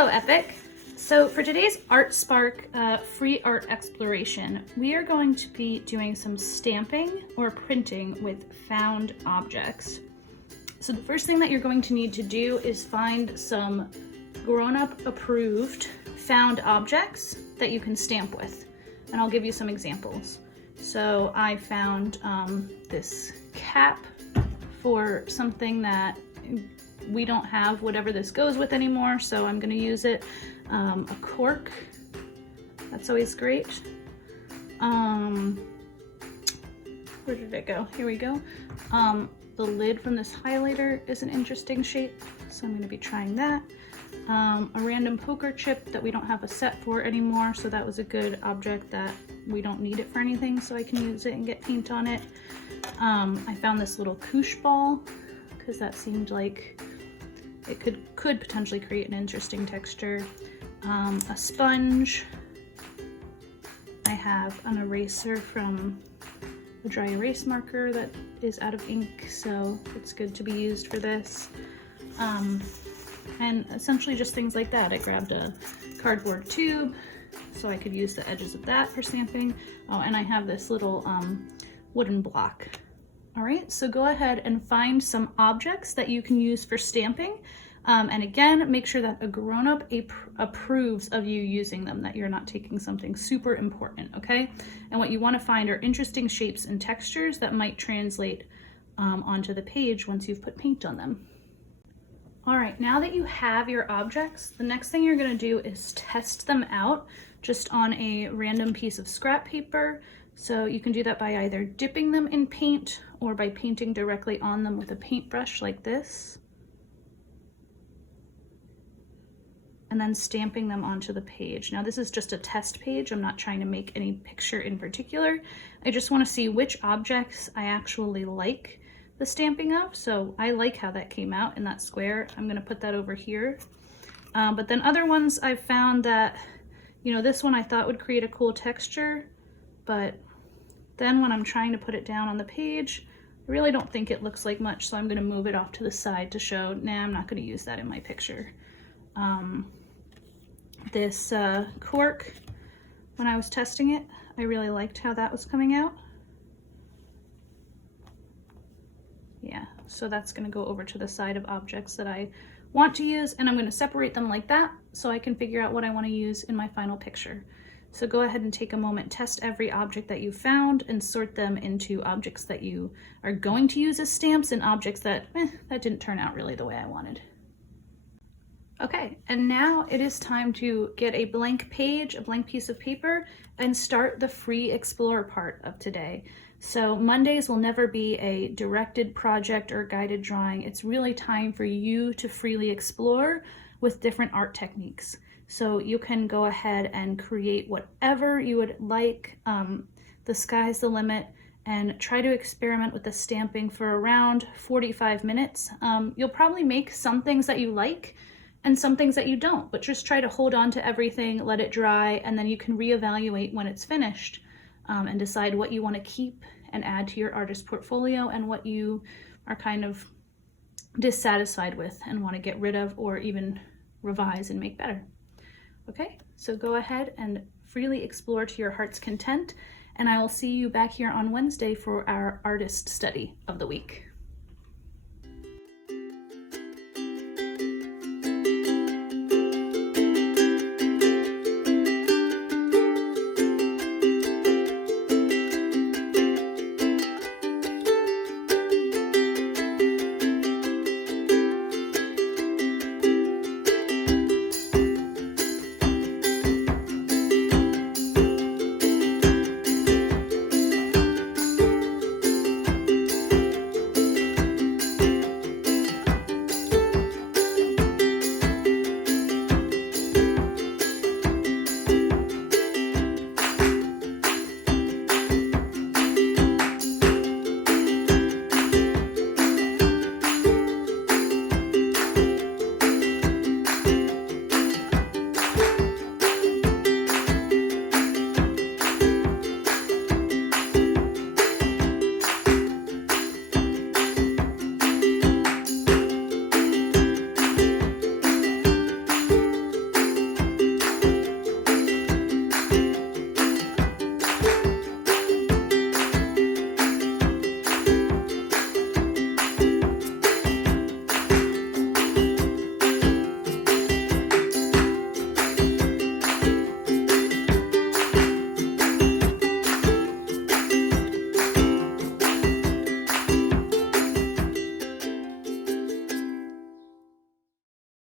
Hello, Epic. So for today's Art Spark free art exploration, we are going to be doing some stamping or printing with found objects. So the first thing that you're going to need to do is find some grown-up approved found objects that you can stamp with. And I'll give you some examples. So I found this cap for something that we don't have whatever this goes with anymore, so I'm going to use it. A cork, that's always great. Where did it go? Here we go. The lid from this highlighter is an interesting shape, so I'm going to be trying that. A random poker chip that we don't have a set for anymore, so that was a good object that we don't need it for anything, so I can use it and get paint on it. I found this little koosh ball because that seemed like it could potentially create an interesting texture. A sponge. I have an eraser from a dry erase marker that is out of ink, so it's good to be used for this. And essentially just things like that. I grabbed a cardboard tube so I could use the edges of that for stamping. Oh, and I have this little wooden block. All right, so go ahead and find some objects that you can use for stamping. And again, make sure that a grown-up approves of you using them, that you're not taking something super important, okay? And what you want to find are interesting shapes and textures that might translate onto the page once you've put paint on them. All right, now that you have your objects, the next thing you're going to do is test them out just on a random piece of scrap paper. So you can do that by either dipping them in paint or by painting directly on them with a paintbrush like this, and then stamping them onto the page. Now this is just a test page. I'm not trying to make any picture in particular. I just want to see which objects I actually like the stamping of. So I like how that came out in that square. I'm going to put that over here. But then other ones I've found that, you know, this one I thought would create a cool texture, but then when I'm trying to put it down on the page, I really don't think it looks like much, so I'm going to move it off to the side to show, nah, I'm not going to use that in my picture. This cork, when I was testing it, I really liked how that was coming out. Yeah, so that's going to go over to the side of objects that I want to use, and I'm going to separate them like that so I can figure out what I want to use in my final picture. So go ahead and take a moment, test every object that you found, and sort them into objects that you are going to use as stamps and objects that, that didn't turn out really the way I wanted. Okay, and now it is time to get a blank page, a blank piece of paper, and start the free explore part of today. So Mondays will never be a directed project or guided drawing. It's really time for you to freely explore with different art techniques. So you can go ahead and create whatever you would like. The sky's the limit, and try to experiment with the stamping for around 45 minutes. You'll probably make some things that you like and some things that you don't, but just try to hold on to everything, let it dry, and then you can reevaluate when it's finished and decide what you want to keep and add to your artist portfolio and what you are kind of dissatisfied with and want to get rid of or even revise and make better. Okay, so go ahead and freely explore to your heart's content, and I will see you back here on Wednesday for our artist study of the week.